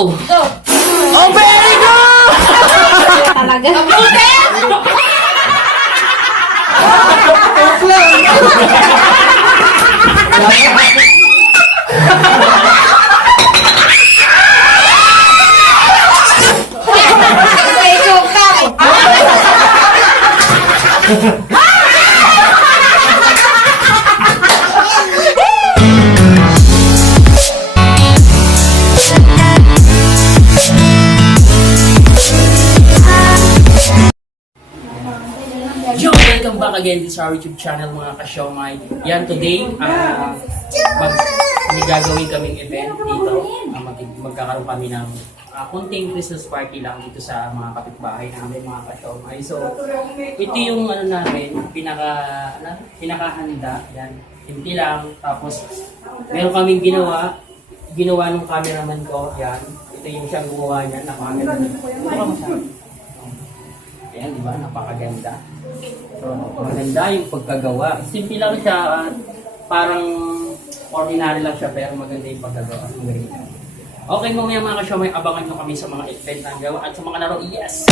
Go! Go! Oh, very good! Talaga. Abutin! May suka. Yo, welcome back again to our YouTube channel mga ka-Siomay. Yan, today, may gagawin kaming event dito. Magkakaroon kami ng kunting Christmas party lang dito sa mga kapitbahay namin mga ka-Siomay. So, ito yung namin, pinakahanda. Yan, hindi lang. Tapos, meron kaming ginawa ng cameraman ko. Yan, ito yung siyang gumawa niya na cameraman. Ayan, di ba? Napakaganda. So, maganda yung pagkagawa. Simple lang siya, parang ordinary lang siya, pero maganda yung pagkagawa. Okay, mamaya mga ka-Siomay, abangan nyo kami sa mga event na gawa at sa mga laro. Yes!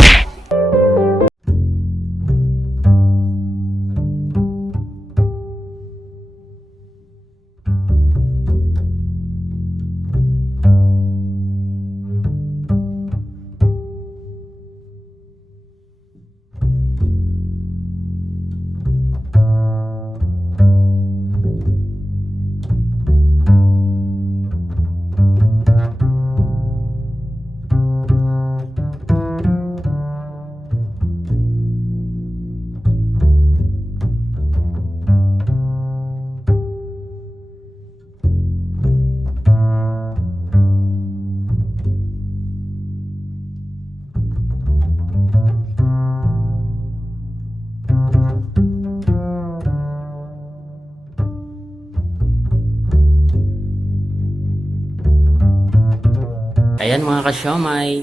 Ayan mga ka-Siomay,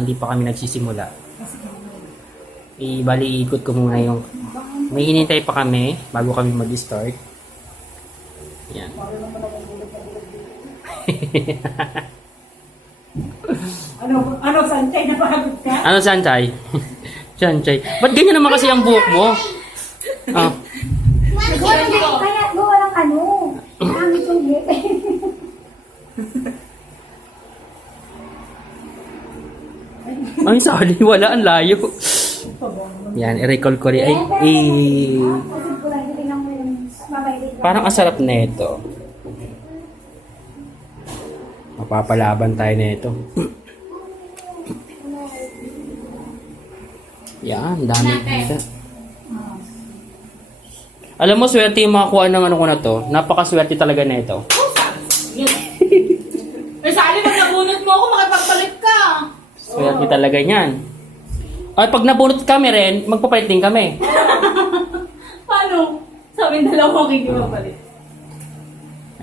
hindi pa kami nagsisimula. Bali, ikot ko muna yung... May hinintay pa kami bago kami mag-start. Ayan. Ano, Santay, napagod ka? Ano, Sanchay? Sanchay. Ba't ganyan naman kasi ang buhok mo? Oh. Kaya gawa lang ano. Ang sungit. Ay, sorry. Wala. Ang layo. Yan, i-recall ko rin. Parang ang sarap na ito. Mapapalaban tayo na ito. Yan, dami. Alam mo, swerte yung makakuha ng ano ko na to. Napakaswerte talaga na ito. Ay, sali pag nabunot mo ako, makipagpalit ka. Swerte talaga yan. Ay, pag nabunot kami rin, magpapalit din kami. Paano? Sabi ng dalawa kong hindi mapalit.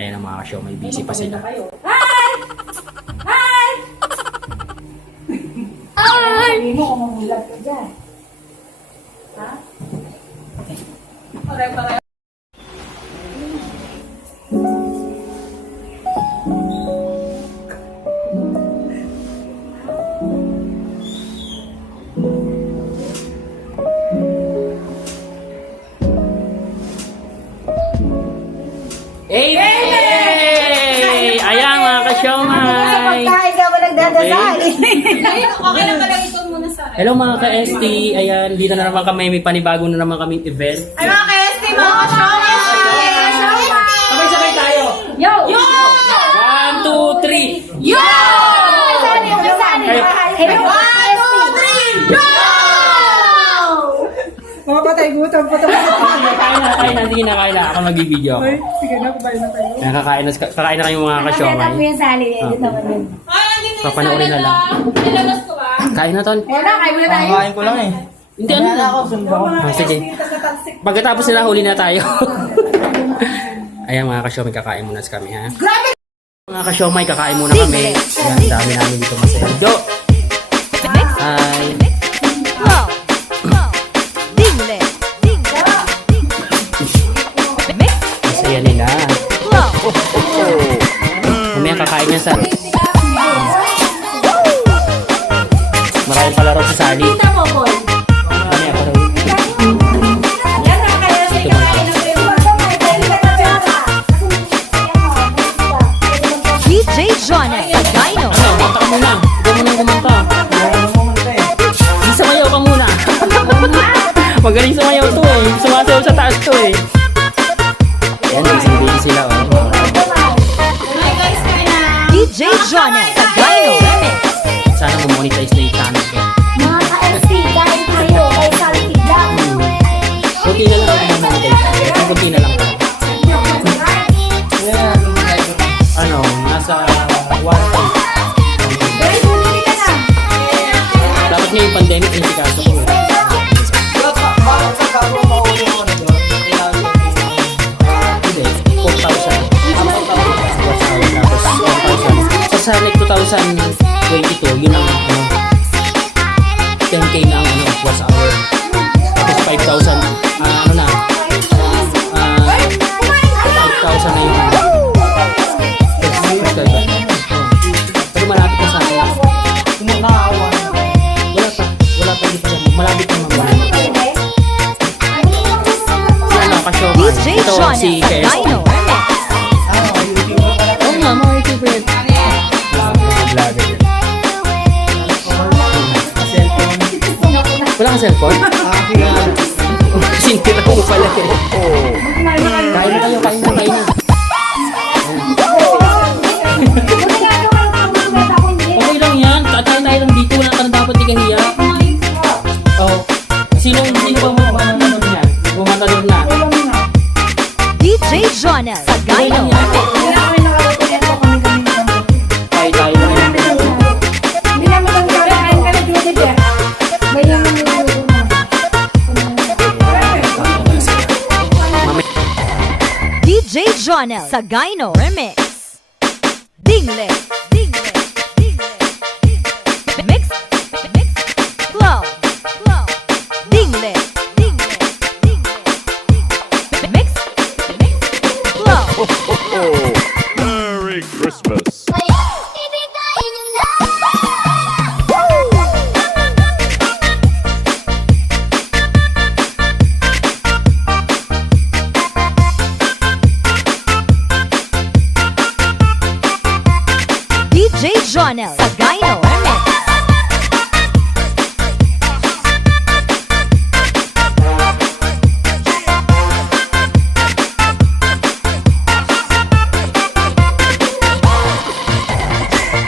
Ayan ang mga ka-Siomay, busy pa sila. Hi! Hi! Hi! Hindi mo kung mamulat ka dyan. Ha? Pare-pare. Hey! Ayan mga ka-Siomay! Pagkain ka ba nagdadasal? Okay lang pala ito muna sa akin. Hello mga ka-ST! Ayan, dito na naman kami. May panibago na naman kaming event. Ay, mga ka-ST, mga ka-Siomay! Sabay-sabay tayo! Yo! Yo! 1, 2, 3! Yo! Hello! 1, 2, 3! Yo! Mga patay gutom, patay Kain na. Sige na, kain na. Ako magbibideo ako. Sige na, kumain na tayo. Ayan, kakain na kayo mga ka-Siomay. yung sali, edit naman yun. Ay, hindi na Papanoorin na lang. Nilabas ko ba? Kain na, Ton. Wala, kain muna tayo. Kakain ko lang eh. Hindi, ano na. Sige. Pagkatapos nila, huli na tayo. Ayan mga ka-Siomay, kakain muna kami, ha? Mga ka-Siomay, kakain muna kami. Ayan, dami namin dito masaya. Jo! Hi! Masaya nila. Mamaya kakain niya sa... Maraming palaro sa Sally. Kita mo, Paul. Mamaya pa raw. Yan ang kaya sa kakain ng kayo. DJ Jonah Sagayno. Ano, kumanta ka muna. Ikaw muna yung kumanta. Sumayaw ka muna. Magaling sumayaw to eh. Sumasayaw sa taas to eh. Yan, busy sila oh. Hi guys, kain na. DJ Jonah Sagayno. Sana mo-monetize na yung channel ko. Mga ka-LC, dahil tayo kay Salty Vlog. Kunti na lang ang monetize. Kunti na lang. Ano, nasa 1 day. Guys, bumili ka na. Dapat nga yung pandemic yung sikaso ko eh. Hindi, 4,000. Tapos 1,000. Sa Sonic 2022, yun ang ano, 10K na ang ano, watch hour. Tapos 5,000, ano na, 5,000 na yung ano. Pero malapit na sa akin. Wala pa, hindi pa yan. Malapit na mamaya. Si ano, Kasyoman. DJ Ito, Jonah si KS. Sagayno. Oo nga, mga favorite. Vlogger yun. Wala kang cellphone? Sinira ko pala eh. Kain na kayo, kain na, kain na. Okay lang yan. Kain tayo lang dito. Wala ka na dapat ikahiya. Oh. Sino ba mamatador niyan? Bumatador na. DJ Jonah Okay lang Sagayno. yan. Kain tayo lang yan. Hindi naman ang kakain ka na dito dyan. Bayan mo yung luto na. DJ Jonah Sagayno Remix. Dingle. Dingle. Dingle. Mix. Mix. Flow. Flow. Dingle. Dingle. Dingle. Mix. Mix. Flow. Merry Christmas. DJ Jonah Sagayno Remix.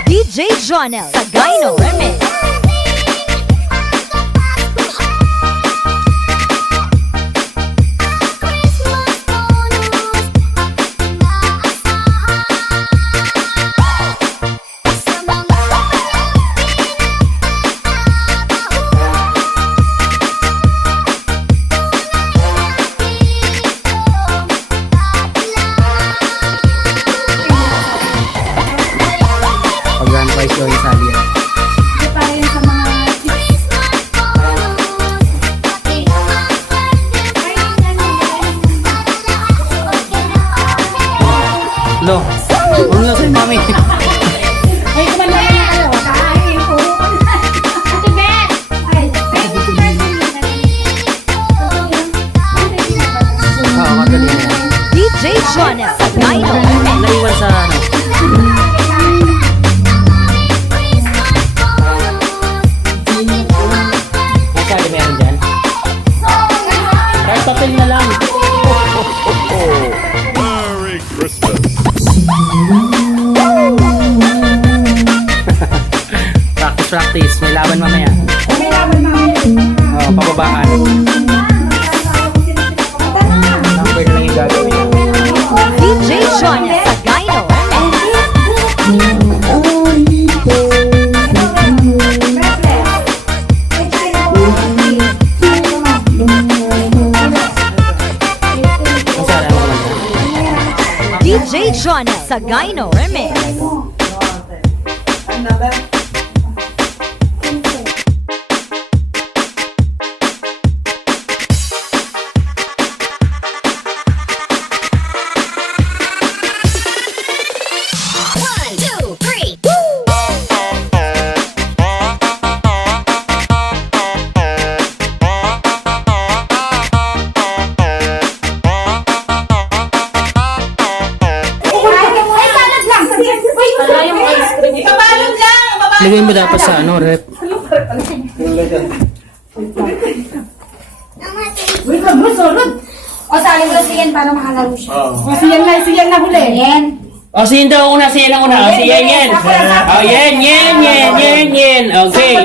DJ Jonah Sagayno Remix. Pag-grand prize ko yung sabi yan. Ito tayo sa mga Lo, ano na sa'yo, mami? Ay, kumanda na kayo. Kain po. Ate Beth! Ay, Beth, ito ba yung Oo, kagaling yan. DJ Jonah Sagayno Remix. Naiwan sa ano? Nasali meron dyan? Kahit papel na lang. Merry Christmas. Practice. May laban mamaya. May laban mamaya. Oo, pababaan. Number na lang yung gagawin. DJ Jonah Sagayno Remix. Masara mo naman. DJ Jonah Sagayno Remix. Lagay mo dapat sa ano, rep. Wait lang, sunod. O sa akin ko sige paano makalaro siya. O, siyan na huli. Yan. O, si Yen daw una, si Yen ang una. O, si Yen, Yen. O, Yen. Okay.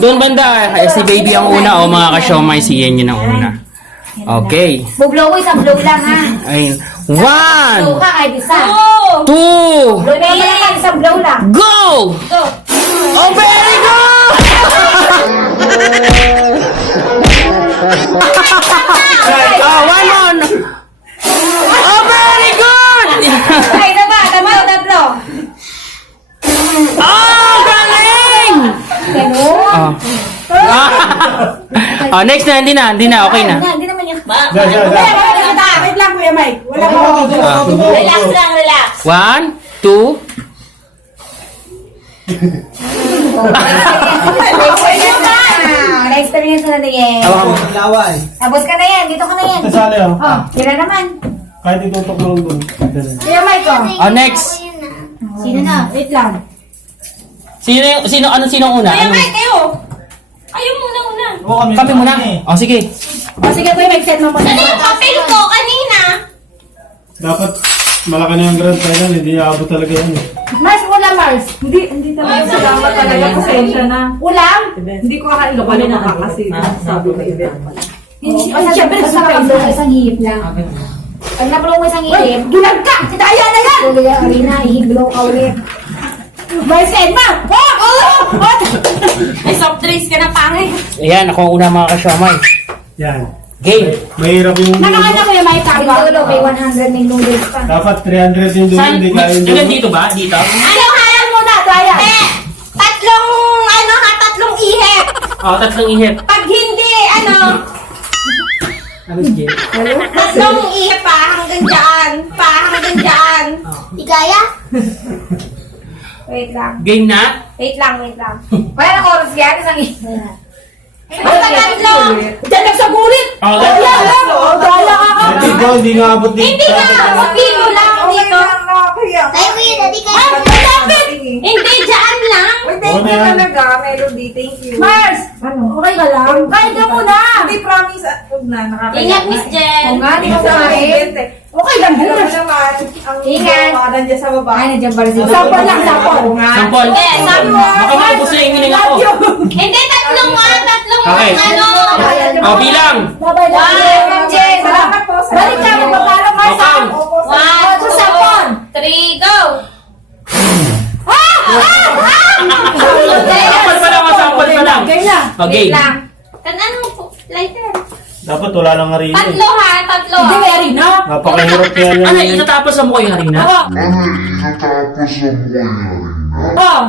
Doon banda, si baby ang una. O, mga kasyomay, si Yen yun ang una. Okay. Bublow ko isang blow lang ha. Ayun. Blow 1, ka kahit isa. 2, Blow na lang isang blow lang. go! Go. Oh, very good! Oh, one more! Oh, very good! Ay, isa pa. Tatlo. Oh, galing! Ganun. Oh, next na, hindi na, okay na. Hindi naman yan. Wait lang, Kuya Mike. Wala ko. Relax lang, relax. 1, 2, Na-experience na na yan. Laway. Tapos ka na yan. Dito ka na yan. Kasali oh. Oh, tira naman. Kahit itutok lang doon. Kuya Mike, oh. oh, next. Sino na? Wait lang. Sino una? Kuya Ano? Mike, kayo. Kayo muna. Oo, Kami muna. Oh, sige. O, sige, Kuya Mike, set mo muna. Ano yung papel ko kanina? Dapat malaki na yung grand final. Hindi aabot talaga yan eh. Mars, wala Mars. Hindi talaga. Salamat talaga. Pasensya na. Ulam? Hindi ko akailo ko na kasi sabi ko event pala. Hindi, siyempre gusto ko isang hihip lang. Pag na-blow mo isang hihip, Dulag ka! Daya na yan! tuloy ang arena, ihiblow ka ulit. Mars and Ma! Ay, soft drinks ka na pangit. Ayan, ako ang una mga kasyomay. Yan. Game. Mahirap yung Nakakanta ko yung Mike Ang Tawa. dulo, may 100 may noodles pa. dapat 300 yung dulo. Saan? Hindi kaya yung dulo. Dito ba? Dito? Anong halal mo na, Daya? Tatlong ihip. Oh, tatlong ihip. Pag hindi, Ano si Jen? tatlong ihip pa, hanggang dyan. Igaya? Wait lang. Game na? Wait lang. Wala nang oras yan, isang ihip. Basta tatlo. Diyan nagsagulit! Oh, Daya lang! Daya ka ka! Hindi ko, hindi nga abot dito. Hindi na, sabihin mo lang dito. Tayo kuya, dati ka. Ah, malapit! Hindi, dyan lang. Oo na yan. Melody. Thank you. Mars! Ano? Okay ka lang? Kain ka muna! Hindi, promise. Huwag na, nakakaya. Ingat, Miss Jen. Oo nga, di ka kumain. Okay lang Alam yun. mo naman, ang Ingat. mga nandiyan sa baba. Ay, nandiyan pala si Sampol lang, sampol. Sampol. Hindi, sampol. Baka maubos na yung hininga ko. Hindi, tatlong Okay. Oh, bilang. Bye-bye lang. One, Jen. Salamat po. Balik ka mo pa para Mars. Okay. One, Sa sampol. 3, go! Sampol pa lang, sampol pa lang. Okay na. Okay. Wait lang. Anong lighter? Dapat wala lang harina eh. Tatlo ha, tatlo. Hindi, Mary, no? Napakahirap kaya yan. Ano, itatapos mo ko yung harina? Oo. Oo.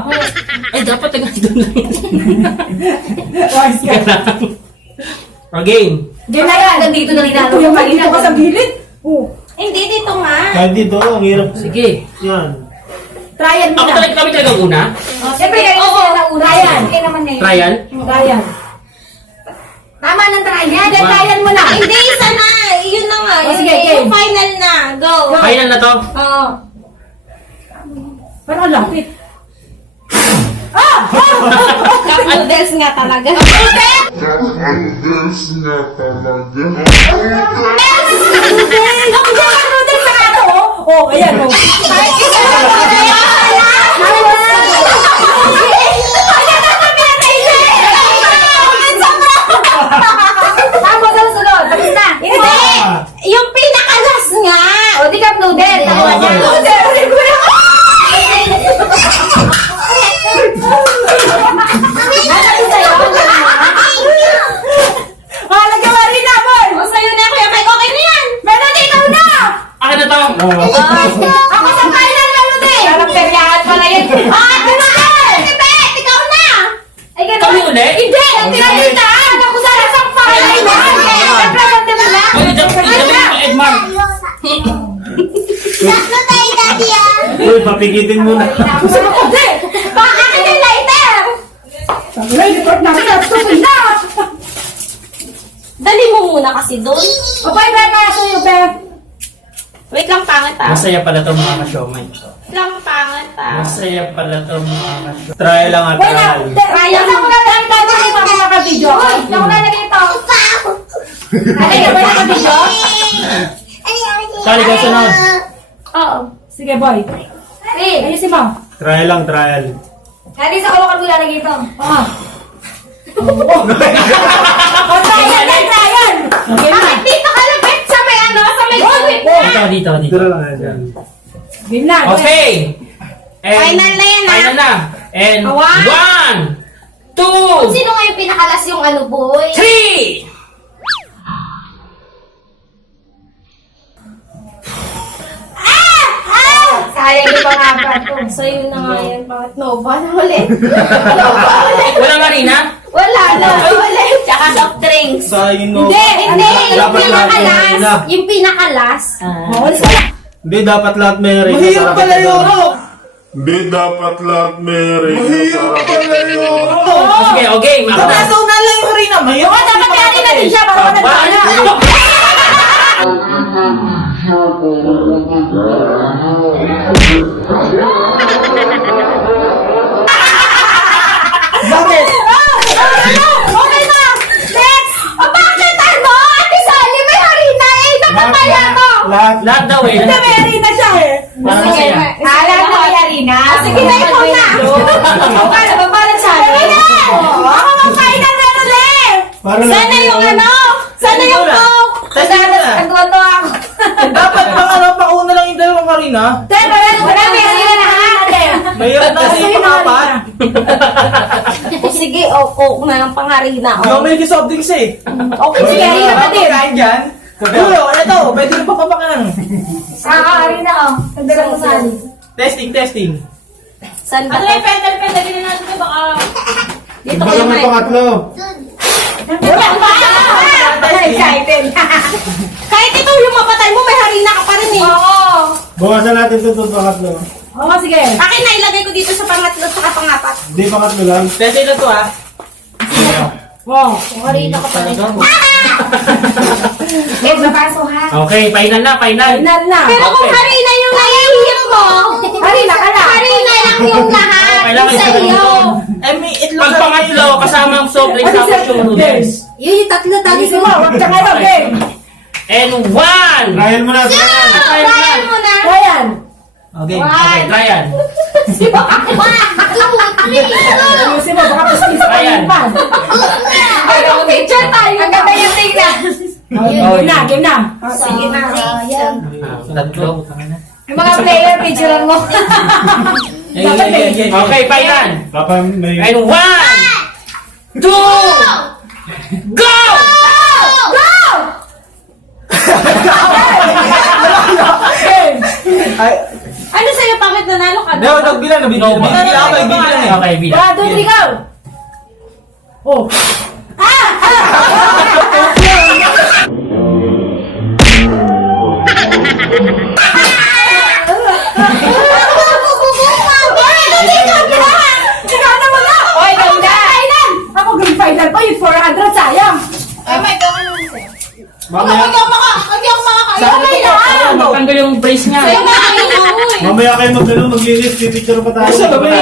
Ay, dapat agad doon lang. Mars ka. Oh, game. Game na yan. Hanggang dito na rin natin. Kuya Mike, dito ka sa gilid. Oo. Hindi, dito nga. Kahit dito, ang hirap. Sige. Yan. Trial Ako muna. talaga kami talaga una. Siyempre, kayo Oo, sila na una. Ryan. Okay naman na yun. Trial. Trial. Tama ng trial. Hindi, trial mo na. Hindi, isa na. Yun na nga. O, sige, Yung game. final na. Go. Final na to. Oo. Parang ang lapit. Cup noodles nga talaga. Oh, ayan. Oh. Tapos ang sunod. Tapos na. Hindi. Yung pinakalas nga. O, di cup noodles. Dalawa niya. Nagawa rin na, boy! O, sa'yo na, Kuya Mike. Okay na yan. Meron ikaw na! Akin na to. Ako sa final na yun eh! Parang peryahan pala yun. Ako na eh! Si Bet, ikaw na! Ay, ganun. Kami ulit? Hindi! Ang tinagitaan! Ako sa lasang final na! Represente mo na! Ay, dami ko Edmar. Tatlo tayo, daddy ah. Uy, papigitin mo na. Hindi! Baka ka na lighter! Ay, report na kita! Stupid na! Dali mo muna kasi doon. O, bye-bye para sa'yo, Beth! Wait lang, pangit ah. Masaya pala itong mga siomay. Wait lang, pangit ah. Masaya pala itong mga siomay. Try lang at Wait lang. try. Ryan, ako na lang pa ito. Hindi pa ako naka-video. Hoy, ako na lagay ito. Ay, ka ba naka-video? Sali ka sunod. Oo. Sige, boy. Ayusin mo. Try lang, trial. Hindi sa kalakan mo lalagay ito. Oo. Ryan, Ryan. Okay na. Bakit dito ka lapit sa may ano, sa may gawin na? Dito, dito, dito. Tira lang yan. Game na. Okay. And, Final na yan, ah. Final na. And One. 1, 2, Sino nga yung pinakalas yung ano, boy? 3. Sayang yung pangapat ko. So yun na nga yan. Bakit Nova na ulit? Nova ulit. Walang harina? Wala na. Ulit. Tsaka soft drinks. Sayang no. Hindi. Yung Dapat lahat may harina. pinakalas. Yung pinakalas. Hindi, dapat lahat may rin. Mahirap pala yun. Di dapat lahat may Mahirap pala yun. Sige, okay. Nasaw na lang yung harina. Mahirap. Oo, dapat kaya na din siya. Para wala na. Bakit? Okay na. Next. O bakit ano? Ate Sally, may harina eh. Napapaya ko. Lahat. Lahat daw eh. May harina siya eh. Para masaya. Alam na may harina. Sige na, ikaw na. Okay, nababalan sa akin. Ako makain ng ano ulit. Para Sana yung ano? Sana yung coke. Testing mo na. Nagluto ako. Dapat pang ano, pauna lang yung dalawang harina. Teka, wala may harina na ha. Mahirap na kasi yung pangapat. O sige, o coke na ang pangharina. Hindi ako may soft drinks eh. Okay, sige, harina pa din. Kain dyan. Ulo, ano to? Pwede na papapakan. Harina o. Nagdagan mo sa akin. Testing. Saan ba? Ano yung pedal? Din natin ito baka... Dito Iba kayo naman may... pangatlo. Wala ba? Excited. Kahit ito yung mapatay mo, may harina ka pa rin eh. Oo. Bawasan natin ito pangatlo. Oo, sige. Akin na ilagay ko dito sa pangatlo at pangapat. Hindi pangatlo lang. Testing lang to ah. Wow. Harina ka pa rin. Eh, nabaso ha? Okay, final na, final. Final na. Pero kung Okay. harina yung nahihiyang mo, Harina ka na. harina lang yung lahat. Okay lang, Yung sa isa iyo. Eh, may itlog Pag pangatlo, kasama ang soft drink sa yung noodles. Yun yung tatlo Ayusin mo. Wag ka ngayon, game. And 1. Trial mo na. Trial mo na. Ryan. Okay. Okay, Ryan. Ayusin mo. Baka pistis pa Ryan. yung pan. Ay, picture tayo. Ang ganda yung tingnan. Game na. Sige na. Ayan. Tatlo. Yung mga player, picturean mo. Okay, final. Papa, may... And 1, 2, go! Go! Ay, Ano sa'yo, pangit nanalo ka? no, nagbilang. Nagbilang ako, nagbilang eh. Okay, bilang. Brado, ikaw. Oh. Oy, ganda! Ako game final pa. Yung 400 sayang. Ay, my God. Mamaya, Hindi ako makakain. Okay lang. Magtanggal yung brace niya. Sa'yo makakain ako eh. mamaya kayo maglinis. Pipicture pa tayo.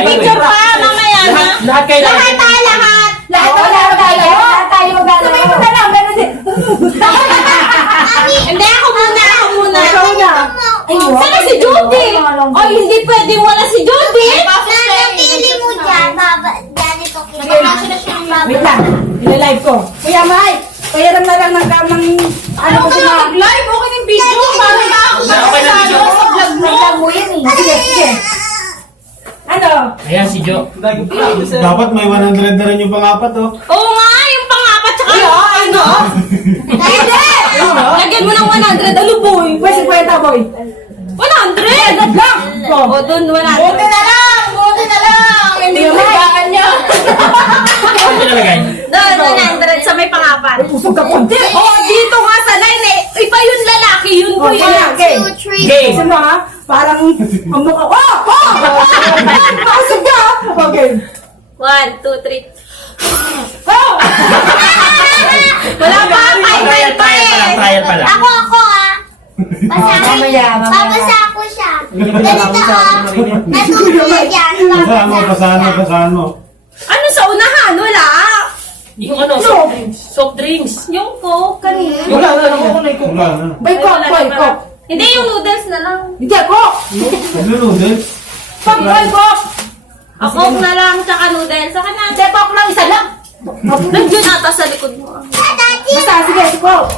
Picture pa, mamaya na. Lahat kayo lang. Lahat tayo, lahat. Lahat tayo. Lahat tayo maglalaro. Sabay mo na lang. Meron din. Hindi, ako muna. Ikaw na. Sana si Judy? Oy, hindi pwedeng wala si Judy. Napili mo dyan. Ganito. Wait lang. Ilalive ko. Kuya Mike. Payaram na lang ng ano ko sila. Live, okay ng video. Para na ako Okay na video. sa vlog mo. mo yan eh. Sige, sige. Ano? Ayan si Jo. Dapat may 100 na rin yung pangapat, oh. Oo nga, yung pangapat tsaka ano? Hindi! Lagyan mo ng 100. Ano, boy? Pwede 50 boy. 100! Lang. O, dun 100. Buti na lang! Hindi ko higaan niya. Ano nilagay? Doon, 100 sa may pangapat. Usog ka konti. Oh, dito nga sa line eh. Iba yung lalaki, yun po Okay, yun. okay. Game. Kasi mo ha, parang ang mukha. Oh! Oh! Pasok ka! Okay. 1, 2, 3. Oh! Wala pa, final pa Trial eh. pala. Ako ah. Mamaya. Papasa ko siya. Ganito natutulog yan. Basahan mo. Ano sa unahan? Wala. Yung ano, soft drinks. Yung Coke kanina. Yung ano, Wala na. May coke, boy, coke. Hindi, yung noodles na lang. Hindi, coke! Noodles? Coke, boy, coke! Coke na lang, tsaka noodles. Saka na. Hindi, coke lang, isa lang. Nandiyan ata sa likod mo. Basta, sige, coke.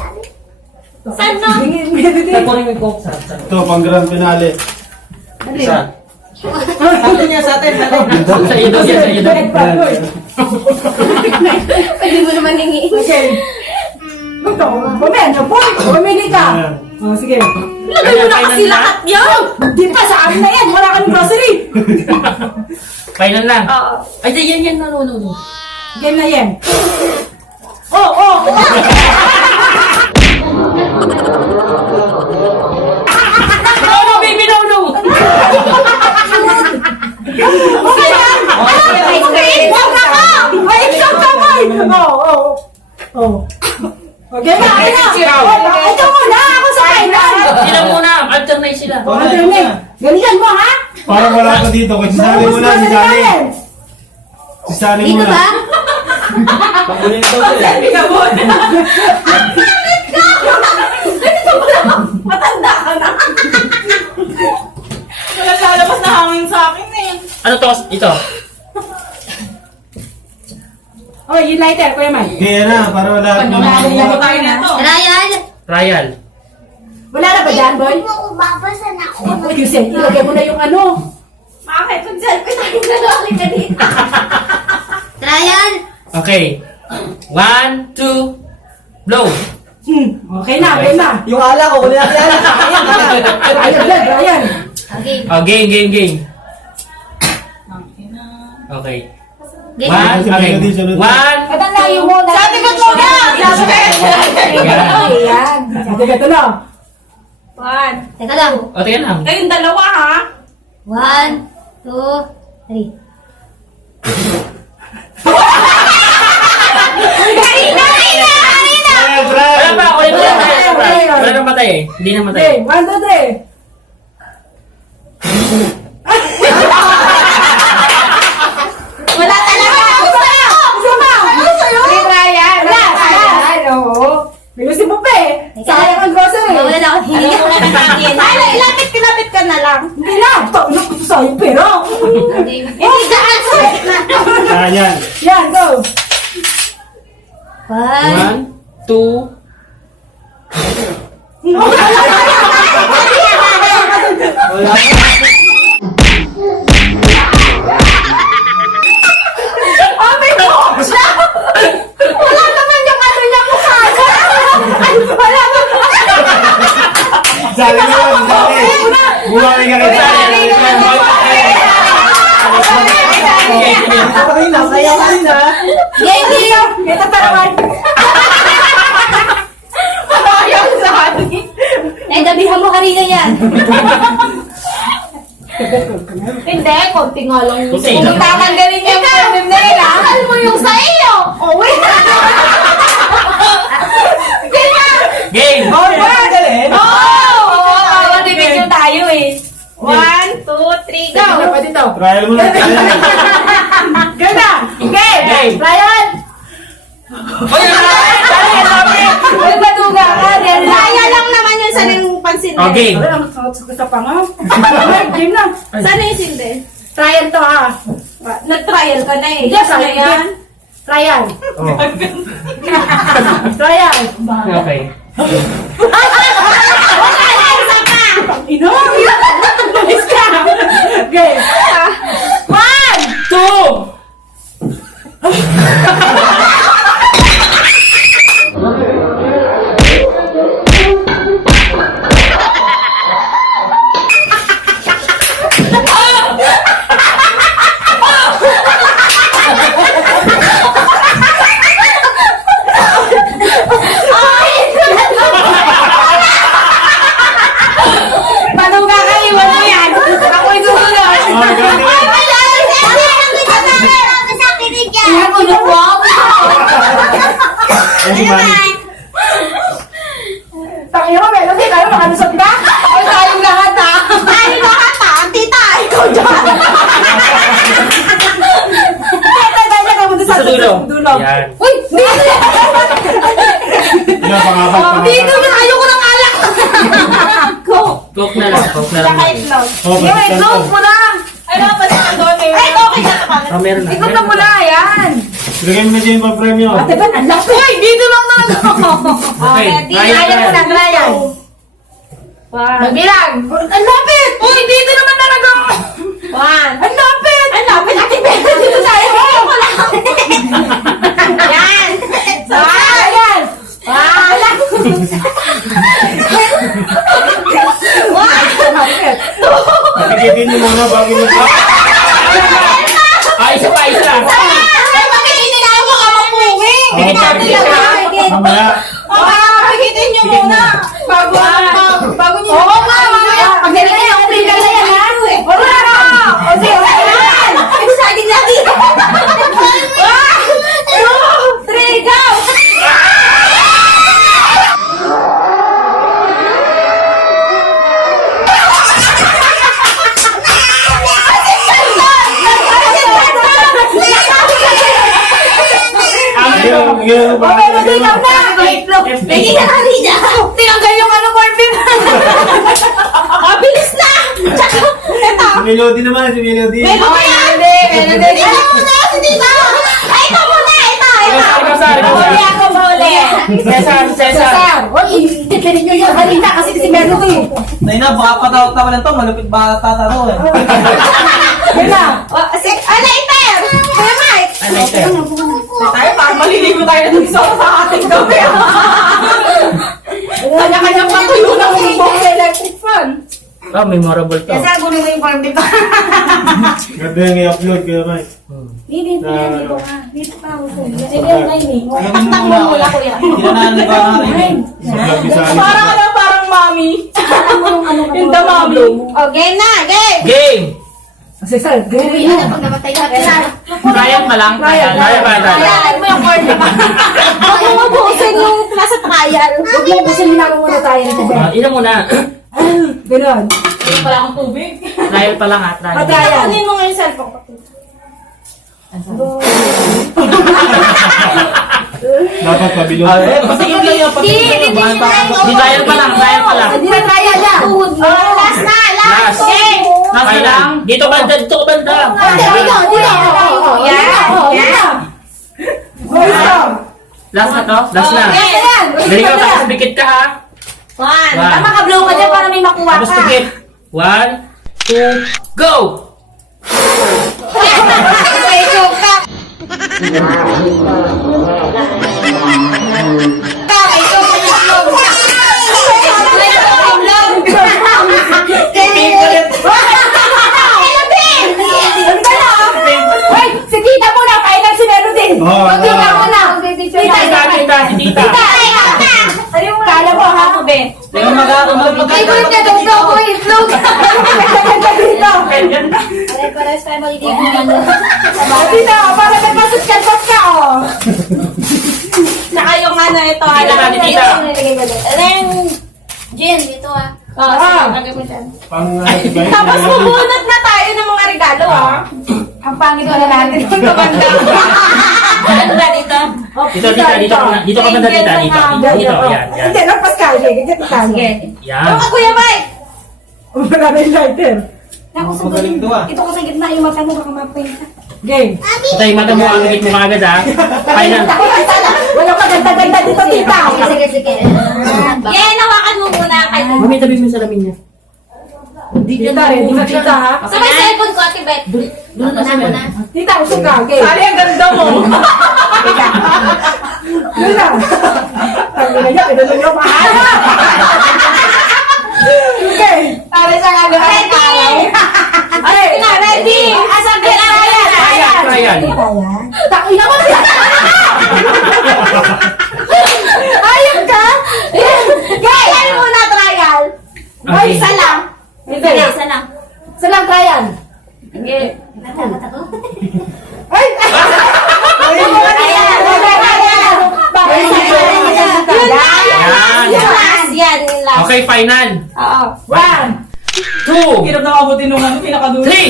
Saan na? Tapunin mo yung coke sa Ito, pang grand finale. Isa. Sabi niya sa atin, Sa iyo daw yan, sa iyo daw. Pwede mo naman hingi. Okay. Ito, bumeno, boy, bumili ka. Ayan. Oh, sige. Lagay mo na kasi lahat yan. Di pa, sa amin na yan, wala kang grocery. Final lang. Oo. Ay, di, yan, no. Game na yan. Oh, oh, oh. No, baby, no. Okay na. Ice cream. Huwag na ka. Ay, isang kamay. Oh, oh. Oh. Okay na, okay na. Oh, ito muna, ako sa kainan. Sila muna, alternate sila. Alternate. Ganyan mo, ha? Parang wala ka dito. Kasi sali mo na, si Sali. Si Sali mo na. Pagulin daw sila. Matanda ka na. Wala lalabas na hangin sa akin eh. Ano to? Ito. Oh, yung lighter, Kuya Mike. Kaya na, para wala. Tayo na to. Trial. Wala na ba dyan, boy? Hindi mo babasa na ako. Oh, you said, ilagay mo na yung ano. Bakit? Pag selfie tayo na lang ka dito. Trial. Okay. 1, 2, blow. Okay na, okay na. Yung ala ko, kunin natin ala. Ayan, yan, ayan. Oh, game. Okay. 1, okay. 1. Katang layo mo na. Sabi ko mo na! Ayan. Sige, ito na. One. Teka lang. O, tingnan lang. Kayong dalawa ha? 1, 2, 3. Wala pa, ulit na tayo. Wala nang matay eh. Hindi na matay. Okay, 1, 2, 3. Wala talaga! Gusto na! Gusto mo? Hey, Brian. Wala, Brian. Oo. Ayusin mo pa eh. Sayang ang grocery. Wala na ako. Hindi ako na nagkakien. Ay, ilapit ka na lang. Hindi na. Ito, sayang pera. Hindi daan sa Ayan. Yan, go. 1, 2. Oh my God! Wala naman yung ano niya mukha niya. Ay, wala naman. Sali mo na, Sali. Bumali ka rin, Sali. Okay na, kaya ka rin ha. Kita pa naman. Ayaw sa akin. Naidabihan mo kanina yan. Hindi, konti nga lang yung Konti kung lang. tatanggalin yung problem na nila. Mahal mo yung sa iyo. Oh, wait. Game! Oo, mag-video tayo eh. 1, 2, 3, go. Pwede ito. Trial mo na. Go na. Game! Brian. Oy, Uy, baduga ka. Kaya lang naman yun sa nang pansin Oh, game. Wala, ang sakit sa panga. Game na. Sana yung sinde? Trial to ha. Nag-trial ka na eh. Yes, Sana yan. Trial. Oh, Trial. okay. Ino. Bilis ka. Okay. 2! Baduga ka, iwan mo yan. Ako'y sumunod. Oh, ganti ka. Iwan mo na po. Ay, si Manny. Tangina mo, meron din tayo mga Palusot ka? O tayong lahat ha? Tayong lahat ha? Tita, ikaw dyan. Tita, ka mo doon Sa dulo. dulo. Yan. Uy, dito! Yan, pangapat, Dito pangapat. na, ayoko ng alak. Coke na lang. Coke na lang. Saka itlog. Oh, Yung basta itlog to. mo na. Ay, dapat ka doon. Ay, okay na ka. Oh, meron na. Ikot na mo na, yan. Lagyan mo na dyan yung premyo. Ate, ba't ang laki? Uy, dito lang talaga. Okay. Kaya mo na, Brian. Magbilang. Ang lapit. Uy, dito naman talaga. One. Ang lapit. Ang lapit. Ate, pero dito tayo. Ayoko lang. Yan. Yan. Wala. Pakikitin nyo muna bago nyo pa. Ah, isa pa, isa. Ay, bakit hindi na ako kamapuwi? Higit na, higit na. Mamaya. Pakikitin nyo muna. Bago nyo. Oo nga, mamaya. Pag nilagay ako, bigala yan, ha? Wala na. O, sige, wala yan. Ito sa akin lagi. 1, 2, 3, go! Lagyan mo ba? Lagyan mo. Lagi na kanina. Tinanggal yung ano, corn beef. Bilis na. Tsaka, eto. Si Melody naman, si Melody. Meron ba yan? Melody. Ano muna, hindi ba? Ay, ito muna, ito. Ikaw, Sar. Huli ako, huli. Cesar, Cesar. Uy, tipirin nyo yung halina kasi si Melody. Naina, baka patawa-tawa lang to, malupit ba tataro eh. Yun na. Ano, Iter? Kuya Mike. Ano ito? Tayo, parang maliligo tayo na dun sa ating gabi. Kanya-kanya pa tuyo ng ibong electric fan. Oh, memorable to. Kasi gulo mo yung farm dito. Ganda yung i-upload kayo, Mike. Dito Na, dito ano. ka. Dito ka ako. Sige, Mike. Alamin mo Taktak mo muna muna, ako. kuya. Kinanaan ni ba rin? Sa vlog isa. Parang ano, parang mami. Yung the mami. Oh, game na, game. Game! Cesar, gawin Ano mo. pag namatay ka? Trial pa lang. Trial pa lang. Kaya mo yung corn, diba? Huwag mo mabusin yung nasa trial. Huwag mo kasi minago muna tayo nito. Ilan muna? Ganon. Wala akong tubig. Trial pa lang ha. Trial. Patayan. Ano mo nga yung cellphone ko? Dapat pabilog. Sige lang yung pagkakas. Di trial pa lang. Trial pa lang. Hindi na kaya yan. Last na, last. Last. Game. Last na lang. Dito banda. Dito banda. Dito. Yan. Last na to? Last na. Yan. Dali ka. Tapos pikit ka ha. One. One. Tama ka, blow ka dyan para may makuha Tapos ka. pikit. 1, 2, go! May joke ka. May joke ka yung blow. May joke yung blow. Hoy, si Tita muna. Kailan si Melody. Oo, Tita ano. muna. Tita. Kala mo ha? Yung mag-aamag. Ay, birthday daw daw ko itlog. Pares tayo magiging Tita, para nagpasot ka ka oh. Saka yung ano ito. Tita natin, tita. Then, Jen, dito ah. lagay mo dyan. Pang si Mike. Tapos bubunot na tayo ng mga regalo, ah. Ang pangit na natin kung tumanda. Ganda dito. Dito ka. Dito ka banda tita. Dito. Dito. Yan. Hindi, lampas ka. Sige, tita. Yan. Ano ka, Kuya Mike? Wala na yung lighter. Naku, sa Magaling to ah. Ito ko sa gitna yung mata mo, baka mapahinta. Game. Ito yung mata mo. Ang higit mo agad ha. Kaya na. Wala pa ganda-ganda dito, tita. Sige. Yeah, nawakan mo muna. Mami, tabi mo yung salamin niya. Tita, ready ka tita ha? Sa may cellphone ko, Ate Bet. Doon ka sa meron. Tita, usok ka. Game. ang ganda mo. Yun lang. Tangin na niya, pinulong niyo mahal. Okay. Para sa ano, ready? Ay, Ready? Asan ka na? Trial. Takin naman. Ayun ka? Gaya muna trial. Okay. Isa lang. Hindi. Isa lang. Salang trial. Natatakot ako. Ay! Ayan. Bakit? Yan. Yung last, yan. Yung last. Okay, final. Oo. 2, Hirap na mabuti nung ano, pinakadulo. 3.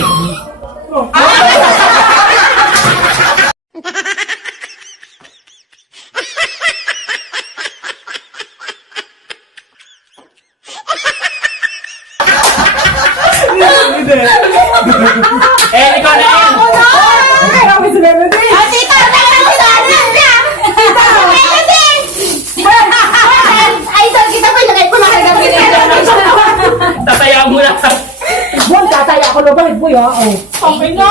Eh, ikaw na yan. Ah, tita, meron si Daniel. Tita, Melody. Ay, sorry, kita pa ilagay ko na kayo gabi. Tatayaan mo na. Okay na.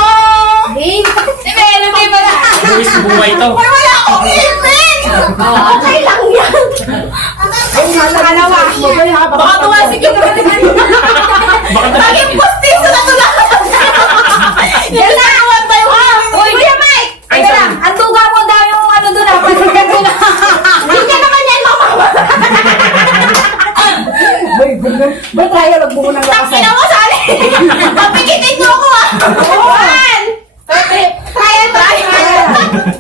Si Melody ba na? Buwis buhay to. Uy, wala akong ipin. Okay lang yan. Baka tumasig yung kapatid na yun. Maging postiso na tulad. Yan na, 1 by 1. Uy, Kuya Mike. Ay, Teka sorry. lang, ang tuga mo daw yung ano doon, pasigan doon. Hindi ka naman yan, mama. Tangina mo, sali. Papikitin mo ako, ah. 1. Try.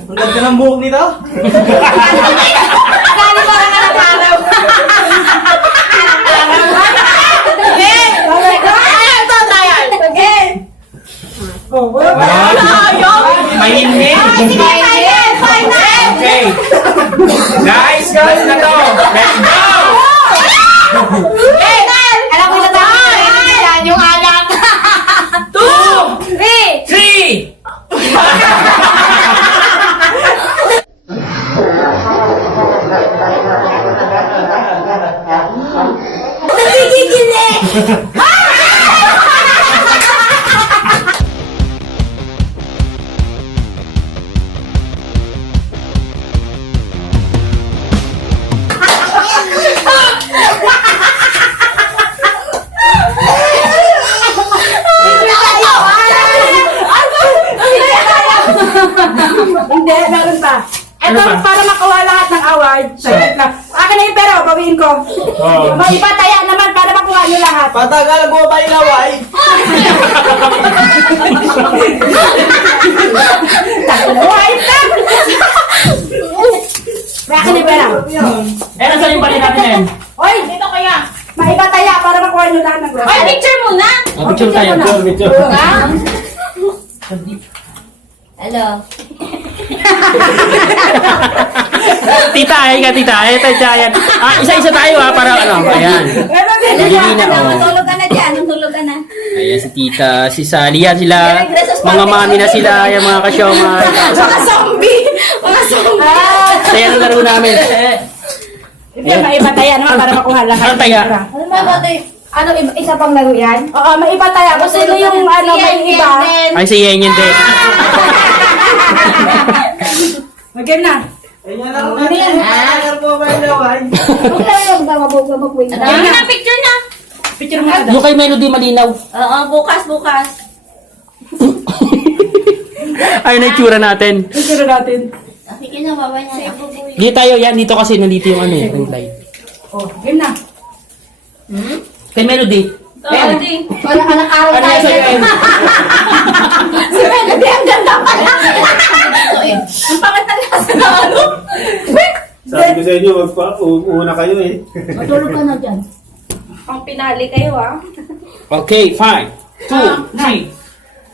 Ang ganda ng buhok nito. Kali ko lang ang araw. Again. Ito, trial. Again. Mainit. Sige, final. Okay. Guys, guys na to. Let's go! Final. Alam ko na tayo. Yan yung anak. 2, 3. 3. Nagigigil eh. Hindi, meron pa. Ito, Ano pa? para makuha lahat ng award. Saglit lang. Akin na yung pera, bawiin ko. Oh. Maipataya naman para makuha nyo lahat. Patagal mo ba ilaway? Buhay ka! Akin na yung pera. Eh, nasa yung pala natin yan? Hoy, dito kaya. Maipataya para makuha nyo lahat ng Ay, grocery. picture muna. Picture tayo. Hello. Tita, ay ka tita. Ay, tita, yan. Isa-isa tayo para ano. Ayan. Hindi na, oh. Matulog ka na dyan. Matulog ka na. Ayan si tita, si Sally, yan sila. Mga mami na sila, yung mga kasyoma. Mga zombie. Mga zombie. Saya ng laro namin. Hindi, maipataya naman para makuha lahat. Ano taya? Ano ba ba ito? Ano, isa pang laro yan? Oo, maipataya. Kung sino yung ano, may iba. Ay, si Yen yun din. Mag-game na. Ayun na rin natin. Patagal mo ba ilaway? Huwag lang mabuhay. Yan na, picture na. Picture mo na. Yung kay Melody malinaw. Oo, bukas. Ay, na itsura natin. Picture natin. Sige na, babay na. Dito tayo, yan. Dito kasi, nandito yung ano eh. Yung light. Oh, game na. Kay Melody. Wala ka ng araw Ano tayo. yung sa'yo, Em? Si Melody, ang ganda pala. Ang pangat na nasa na ano. Sabi ko sa inyo, una kayo eh. Matulog ka na dyan. Pang pinali kayo, ah. Okay, 5, 2, 3.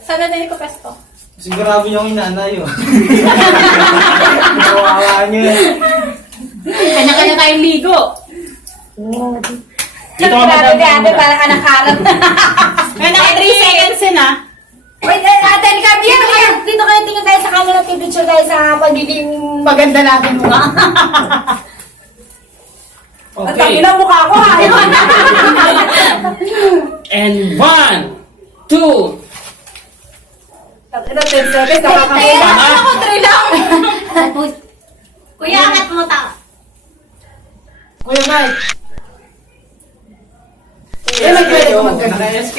Sana na ko pesto. Sigurado yung inanay yun. Kawawa niyo eh. Kanya-kanya tayong ligo. Dito ka Grabe madam. ate, parang anak harap. May naka 3 seconds na. Wait, ate, come here. Dito kayo tingin tayo sa camera at picture tayo sa pagiging maganda natin mukha. At ang Okay. ilang mukha ko, ha. And 1, 2. Ito, 10 seconds. Kaya Nakakamuha. ako 3 lang. Kuya, angat mo ta. Kuya Mike. Eh, nag-ready ko mag-ganun. Naka-SK.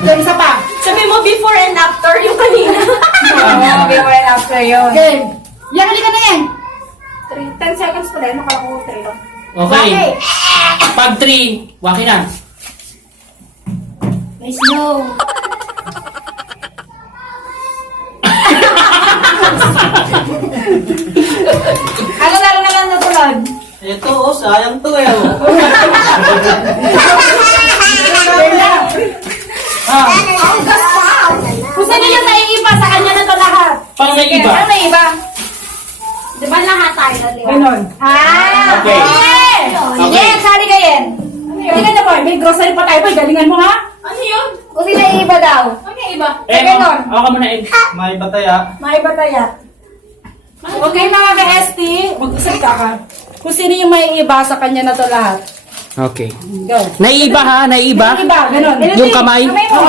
Yung isa pa. Sabi mo before and after yung kanina. Oo, before and after yun. Game. Yan, halika na yan. 10 seconds pa rin. Nakala ko 3 lang. Okay. Pag 3, waki na. May slow. Ano lalo naman natulad? Ito, oh, sayang to eh. Oh. Ang gas pa. Kung sino yung naiiba sa kanya na to lahat? Pang may iba. Ano may iba? Di ba lahat tayo na liwa? Ganon. Okay. Sige, sali kayo. Galingan na boy, may grocery pa tayo boy. Galingan mo ha. Ano yun? Kung sino yung iba daw? Ano yung iba? Ganon. Ako muna eh. May bataya. May bataya. Okay mga ka-ST, magsalita ka. Kung sino yung may iba sa kanya na to lahat. Okay. Go. Naiiba ha, naiiba. Iba, ganon. Yung kamay? Kamay mo.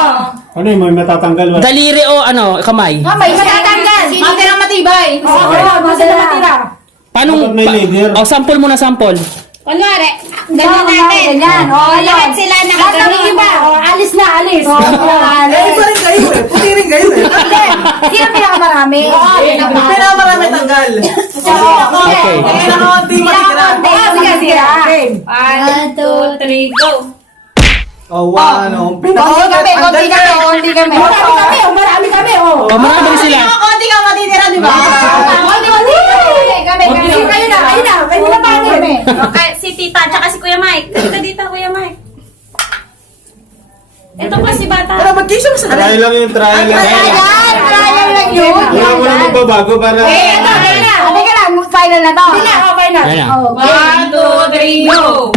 Ano yung may matatanggal? Wala. Daliri o ano, kamay? Kamay, matatanggal. Matirang matibay. Oo, mga sila matira. Paano? Dapat may leader. Oh, sample muna, sample. Kunwari, ganyan natin. Ganyan. O, lahat sila Lahat ng iba. Alis na, alis. rin kayo eh. Puti rin kayo eh. Sino pinakamarami? Pinakamarami tanggal. Okay. Pinakaunti matira. Sige, sige. Game. 1, 2, 3, go. Oh, ano. Konti kami, konti kami, konti kami. Marami kami, oh. Oh, marami sila. Konti ka matitira, di ba? Konti, konti. Kami. Kayo na, kayo na pati. Okay, si Tita, tsaka si Kuya Mike. Dito, dito, Kuya Mike. Ito pa si Bata. Pero mag-kisyo mo sa Try lang yun, try lang. Trial lang yun. Wala mo na magbabago para... Ito, okay na. Okay na, final na to. Okay na. Yan na. 1, 2, 3, go.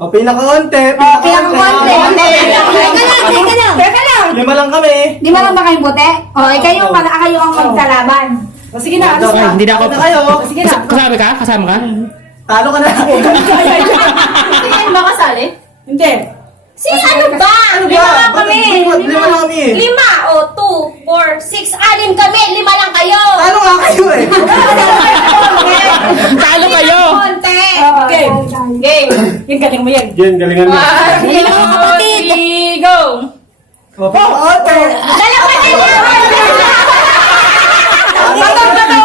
O, pinakaunti. Pinakakonti. Teka lang. 5 lang kami. Di ba lang ba kayong bote? O, kayo ang magsalaban. O, sige na, alis Okay, na. hindi na ako. Ano kayo? Sige na. Kasama ka? Kasama ka? Talo ka na. Sige, ba kasali? Hindi. Si ano ba? Ano ba? Lima nga Bakit kami. lima lang kami eh? 5. O, 2, 4, 6, 6 kami. 5 lang kayo. Talo nga kayo eh. Talo kayo! Konti. Game. Game. Yung galing mo yan. Yan, galingan mo. 1, 2, 3, go. O, pinakaunti. Dalawa na lang.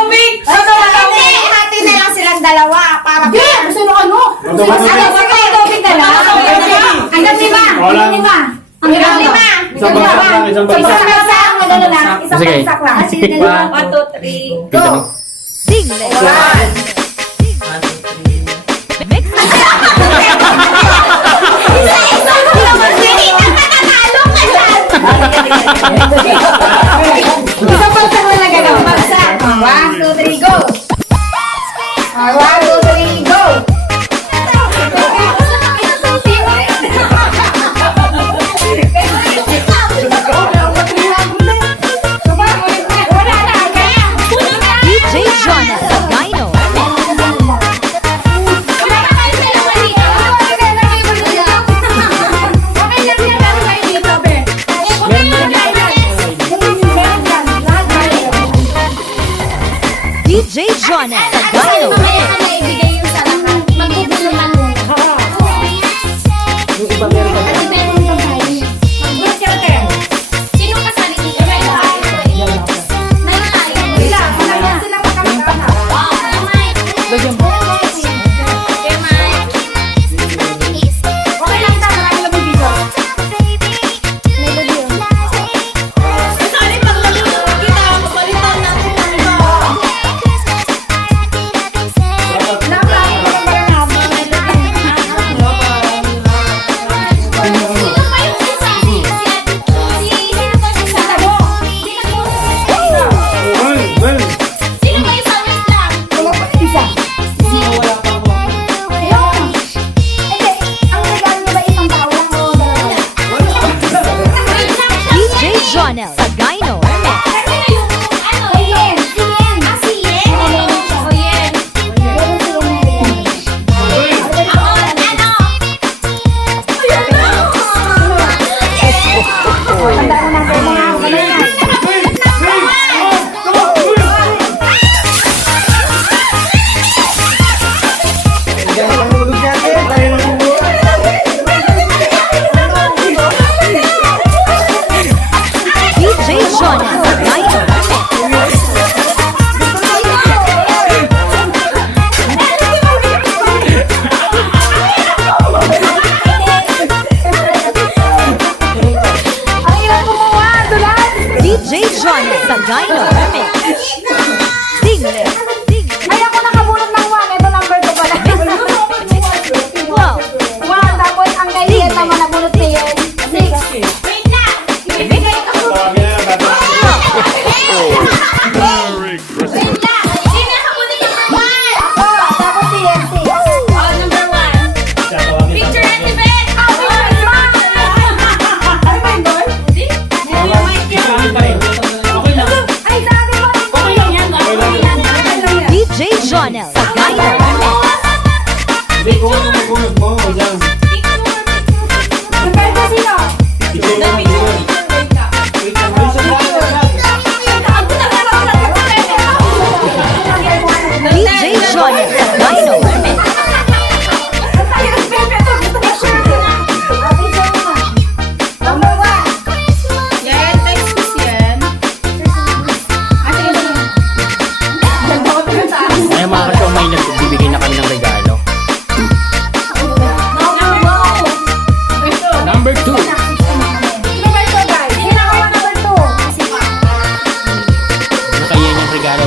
Hindi, hati na lang silang dalawa para Gusto mo ano? Hanggang 5. Wala. Hanggang 5. Isang bagsak lang, isang bagsak. Isang bagsak na gano'n lang. Isang Sige. bagsak lang. 1, 2, 3, go. Single. Mix. Isang bagsak na lang gano'n. Bagsak. 1, 2, 3, go. 1, 2, 3, go. Wala na, kaya. DJ Jonas Sagayno. DJ Jonas Sagayno. Sino kasali dito?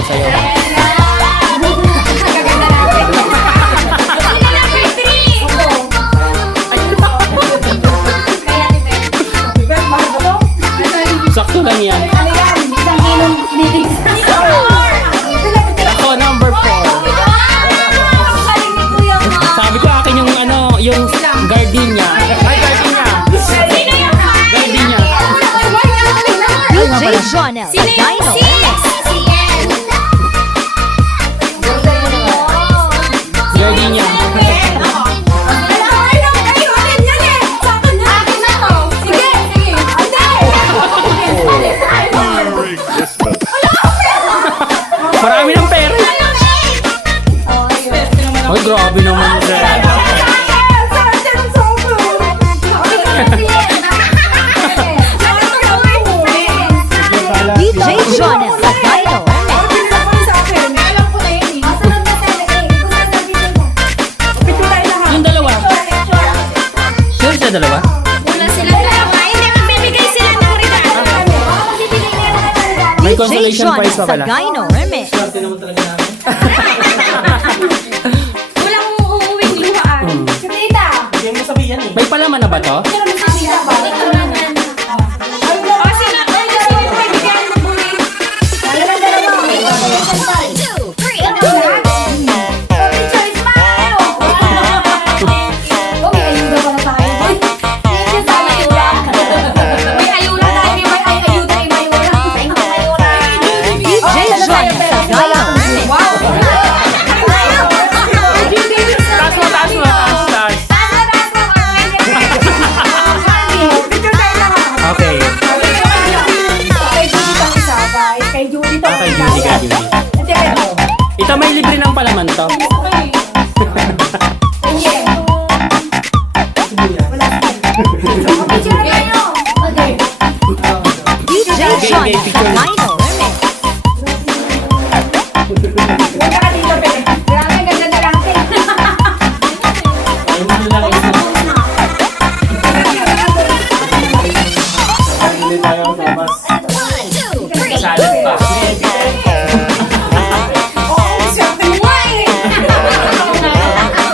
sa'yo. Sakto lang yan. Ako, number 4. Sabi ko akin yung yung gardenia. Ay, gardenia. Gardenia. DJ Jonel Sagayno. Gardenia. Merry Christmas. Marami ng pera. Ay, grabe naman. DJ Jonel Sagayno. Yung dalawa. Sure siya dalawa? May DJ consolation Jonel prize pa pala. Sagayno Remix. Swerte naman talaga namin. Walang uuwing luhaan. Bigyan mo sabihin eh. May palaman na ba to? DJ Jonel Sagayno Remix. Taas mo, taas mo, taas. Okay. Kay Judy to. Okay, Judy ka, Judy. Ito may libre ng palaman to. DJ Jonel Sagayno Remix. Ayaw mo na lang isa. Hindi tayo sa labas. Salad pa.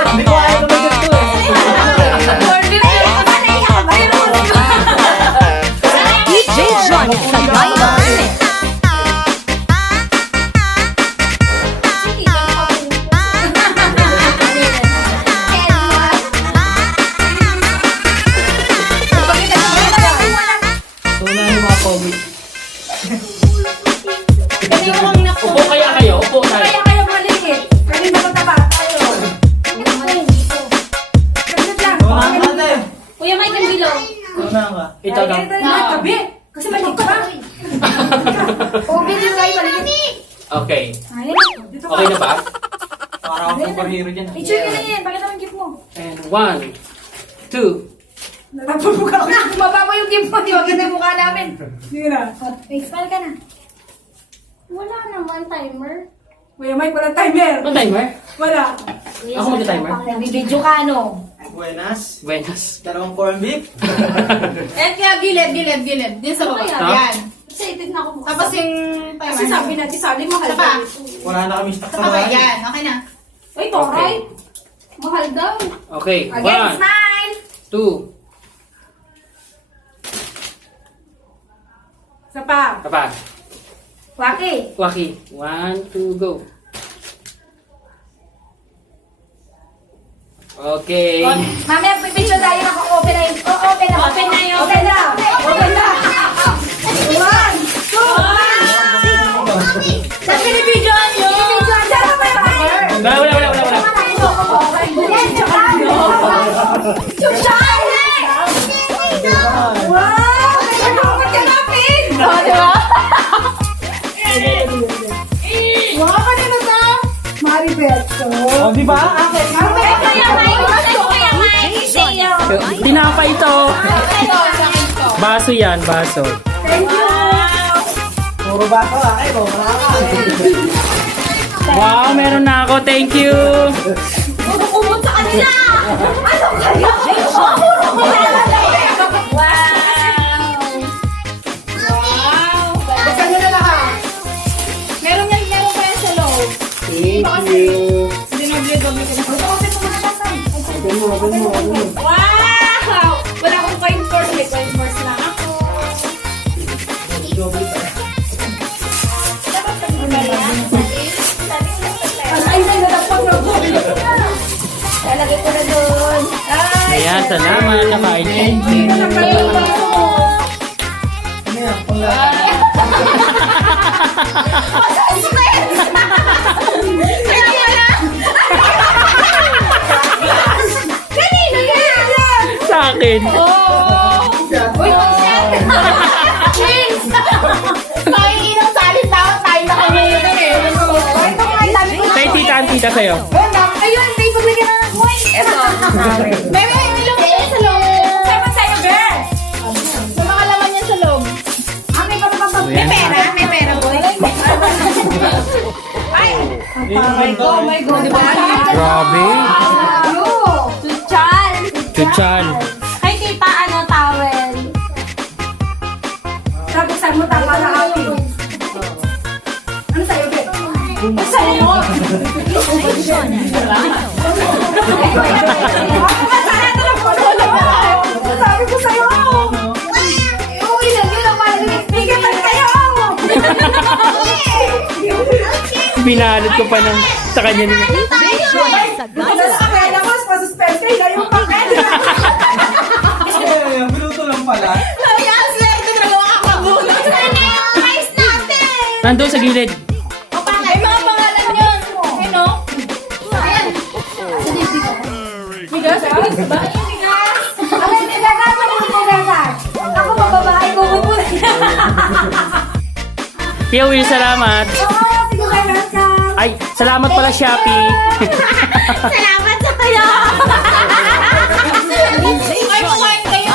Hindi ko ayaw naman dito eh. DJ Jonel Sagayno Remix. Tunan yung mga pogi. Upo kaya kayo, upo tayo. Tunan ka ate. Kuya Mike ang bilog. Tunan ka. Ito lang. Kasi maliit ka. Okay. Okay na ba? Para ako superhero dyan. Picture ka na yan. Pakita mo yung gift mo. And 1, 2. Nagpapagbuka ko na. Bumaba mo yung gift mo. Di wag yung mukha namin. Sige na. Smile ka na. Wala naman timer. Kuya Mike, walang timer. Ano timer? Wala. Ako mag-timer. Nagbibidyo ka, no? Buenas. Buenas. Dalawang corn beef. Kaya gilid. Diyan sa baba. Ha? Yan. Excited na ako. Tapos yung timer. Kasi sabi natin, sabi mahal Isa pa. Wala na kami stock sa Okay, bahay. yan. Okay na. Uy, toray. Mahal daw. Okay, Again, 1, smile! 2. Isa pa. Kapag. Waki. Waki. 1, 2, go. Okay. Mamaya, picture tayo. Open na yun. Open na. Open na yun. Open na. Open na. 1, 2, 3. Sa pinipidyoan nyo. Pinipidyoan. Diyan na ba yung timer? Wala. Yan, Chukan! Chukan! Wow! Nagkakapag ka natin! Oo, di ba? Wow, kanina to? Maribeto. Oh, di ba? Okay. Kuya Mike. Kuya Mike. DJ Jonel Tinapay ito. Baso yan, baso. Thank you! Puro ba ako? Ay, wala ka. Wow, meron na ako. Thank you. Kumot sa kanila! Ano kayo? Wow! Buksan nyo na lahat. Meron pa yan Thank you. Wow! Wala akong coin force. May coin force lang ako. Ay, nagdadak na ako. Lalagay ko na doon. Ay, Ayan, salamat. Nakain. Thank you. kanino yan? Sa akin. Uy, James! Pakiinom sa alis dapat tayo na kami. Ito mga dami ko na. Kay tita, ang tita sa'yo. Ayun, may pagbigyan na ng coin. Ito. May ilong sa loob. Sabi sa'yo, girl. Sa mga laman niya sa loob. May Ayan. pera? May pera, boy? Ay! Oh my God, di ba? Grabe. Chuchal! Chuchan. Kay tita, towel. Sabi saan mo tama na ako. Ano sa'yo, girl? Ano sa'yo? Sabi ko sa'yo. Uy, lang yun ang bigyan pa kayo. Binalot ko pa ng sa kanya nila. Akala ko, pa-suspense kayo. Dahil yung pakay. Minuto lang pala. Ayan, swerte talaga makakagulat. Nice natin. Nandun sa gilid. Ay, mga pangalan yun. Ano? Ayan. Bigas? Ba? Bigas? Ay, bigas. Ako mababahay ko mo na. Kuya Will, salamat. Sige, welcome. Ay, salamat pala Shopee. Salamat sa kayo. Ay, kumain kayo.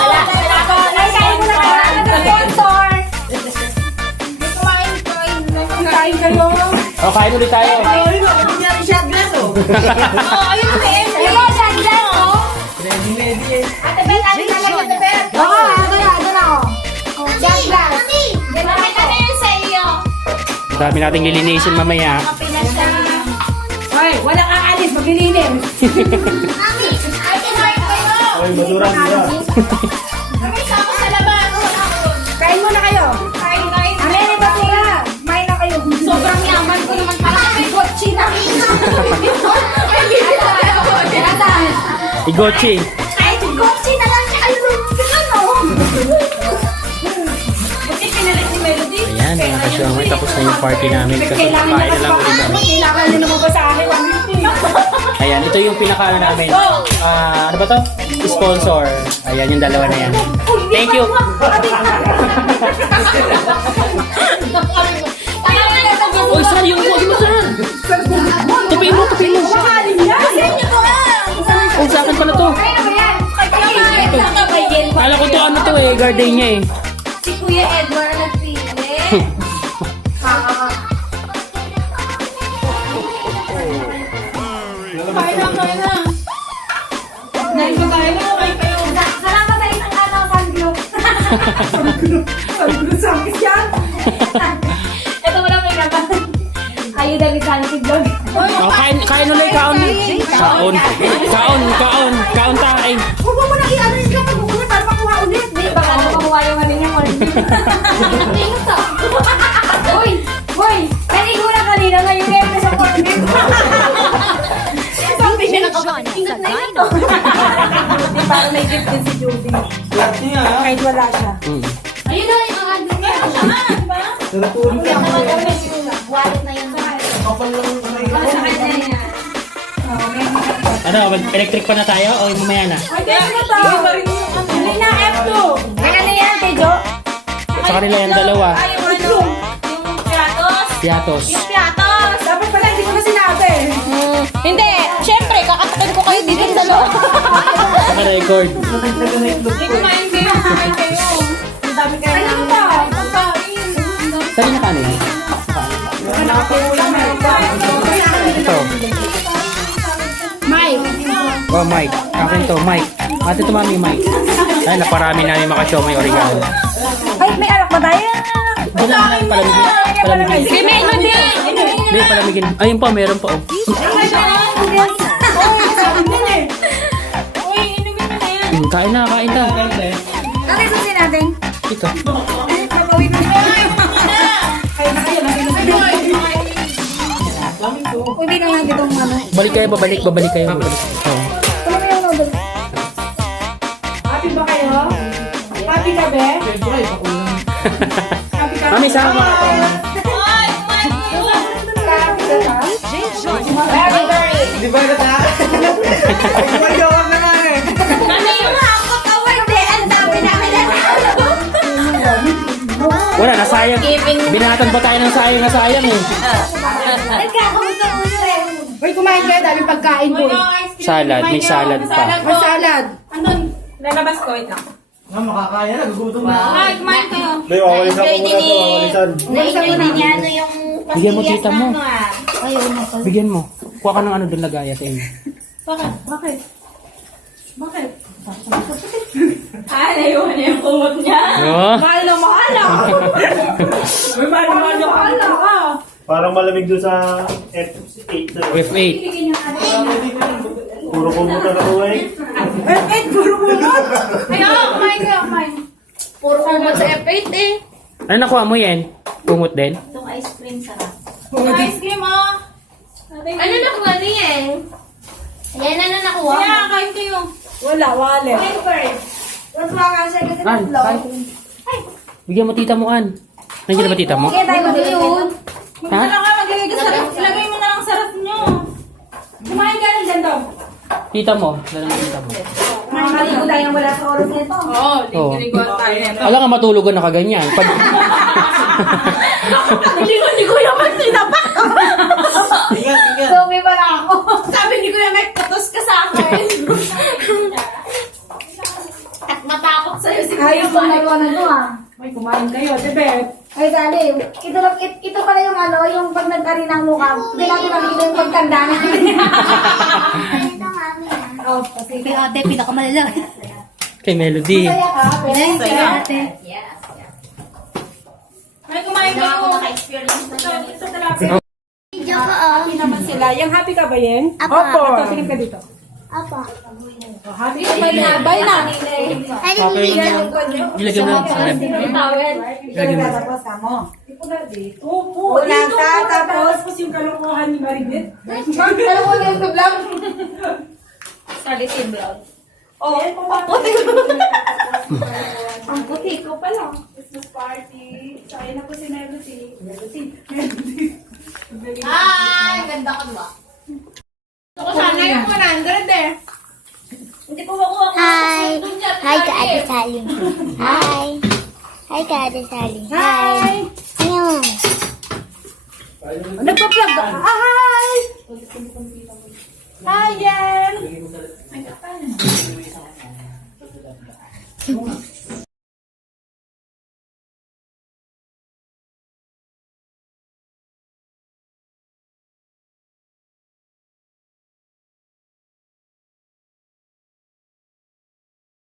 Ay, kain mo na kayo. Sponsor. Kumain kayo. O, kain ulit tayo. Ayun, shot glass, oh. Ayun, ayun, shot glass, oh. Ate Bet, ate na lang, ate Bet. Oo, ado na, ako. Shot glass. Gamit na yun sa iyo. Dami nating lilinisin mamaya. Kapilas na. Hoy, walang aalis, maglilinim. Mami, ate Mark kayo. Ay, madura nila. Kami sama sa labas. Kain muna kayo. Kain. Amen, iba sila. Kumain na kayo. Sobrang yaman ko naman pala. Ay, kotse na. Igochi. Ay, kotse na lang. Ano? Buti pinalit ni Melody. Ayan, mga kasyamay. Tapos na yung party namin. Kasi Kailangan kain na lang ulit namin. Kailangan nyo naman ba sa akin? Ayan, ito yung pinaka namin. Ano ba to? Sponsor. Ayan, yung dalawa na yan. Thank you. Uy, saan yung huwag mo saan? Tupiin mo, tupiin mo. Oh, sa akin pala to. Kala ko to ano to eh, gardenia eh. Si Kuya Edward nagpili. Kain na. Dahil ba tayo na kayo kayo? Salamat sa isang araw, Sanglo. Sabi ko sa akin yan. Ito wala may laban. Kayo dali sa akin vlog. Oh, kain ulit, kaon. Kaon tayo. Huwag mo muna i-ano yung lang pag-uunit para makuha ulit. Hindi, baka nakukuha yung ano niya. Tingin to. Uy, kanino na kanina na yung meron sa cornet. Sabi siya John na ito. Para may gift din si Judy. Lahat niya, ha? Kahit wala siya. Ayun na yung ang address niya. Diba? Natulog Kaya naman kami wallet na yun. Kapal lang ang kamay. Para sa kanya yan. Ano, electric pa na tayo o mamaya na? Ay, kaya na to. Hindi na F2. Ay, ano yan, Tejo? Sa kanila yan dalawa. Ay, yung ano? Yung piatos? Piatos. Yung piatos! Dapat pala hindi ko na sinabi. Hindi, syempre, kakatakin ko kayo dito sa loob. Naka-record. Hindi kumain kayo, kumain kayo. Ang dami kayo Ano ng ba? Pagkain. Saan na kanin? Ito. Mike. Oh, Mike. Akin to, Mike. Ate to, mami, Mike. Ay, naparami namin makashow may oregano. Ay, may anak ba tayo? Doon lang palamigin. Palamigin. Si Melody! Hindi, palamigin. Ayun pa, meron pa oh. Uy, inumin mo na yan. Kain na, kain na. Ano yung susi natin? Ito. Ay, papawin na. Uy, binang lang ditong ano. Babalik kayo. Babalik kayo. Oo. Ano ba yung noodles? Happy ba kayo? Happy ka, be? Happy ka? Mami, sama ka. Happy ka ba? DJ Johnny. Di ba na? Mayawag na nga eh. Ano yung hapot award eh? Ang dami namin na Wala, nasayang. Binatan pa tayo ng sayang eh. Nagkakamusta ko eh. Uy, kumain kayo. Dami pagkain ko. Salad, may salad pa. May salad. Andun, lalabas ko. Wait lang. Makakaya na, gugutom na. Ay, kumain kayo. May wawalisan ko muna ito, wawalisan. Naiinyo din niya ano yung Bigyan mo tita mo. Ayaw na pala. Bigyan mo. Kuha ka ng ano doon lagaya sa inyo. Bakit? Ay, naiwan niya yung kumot niya. Oh. Mahal na mahal ah. Uy, mahal na mahal ah. Parang malamig doon sa F8 na. F8. Puro kumuta na ko eh. Eh, puro mulot. Ay, kumain kayo, kumain. Puro kumot sa F8 eh. Ano nakuha mo yan? Pungot din? Itong ice cream sarap. Ice cream, oh. Ano nakuha niya eh? Yan, ano nakuha? Kaya, kain kayo. Wala, wallet. Mas makakasya kasi An, tatlo. bigyan mo tita mo, An. Nandiyan na ba tita mo? Kaya tayo mag-iyon. Ha? Maglagay ka sarap. Ilagay mo na lang sarap nyo. Kumain ka rin dyan daw. Tita mo. Dala ng tita mo. Makakaligo tayo ng wala sa oras nito. Oo, Oo. ligo-ligoan tayo nito. Alam nga matulugan na kaganyan. Pag... Hindi ko naman sinapak. So, may pala ako. Sabi ni Kuya Mike, patos ka sa akin. At matakot sa'yo si Kuya Ayos kung Mike. nagawa na ito ah. Ay, kumain kayo. Dibe? Ay, dali. Ito pala yung ano, yung pag nagkari ng mukha. Hindi natin nakikita yung pagtanda na. Oh, kasi Kay ate, pinakamalala. Kay Melody. kaya ka, pero Saya. ate. May kumain Ano kayo. naka-experience na yun. Ito talaga. Happy naman sila. Yung happy ka ba, Yen? Apo. Opo. Ito, tingin ka dito. Apa. Happy ka ba na? Bye na. Okay. Ilagay mo lang sa lab. Ilagay mo. Tapos ka mo. Opo. Wala Dito ka, po, tapos. tapos yung kalokohan ni Marinette. Alam mo yung vlog? Quality vlog. Oh, Ang puti ko pala. Christmas party. Sayang na po si Melody. Ay, ganda ka ba? Gusto ko sana yung 100 eh. Hindi po makuha ko. Hi. Hi, Ka Ate Sally. Hi. Hi, Ka Ate Sally. Hi. Ayun. Nagpa-vlog ka? Hi! Hi, Yen!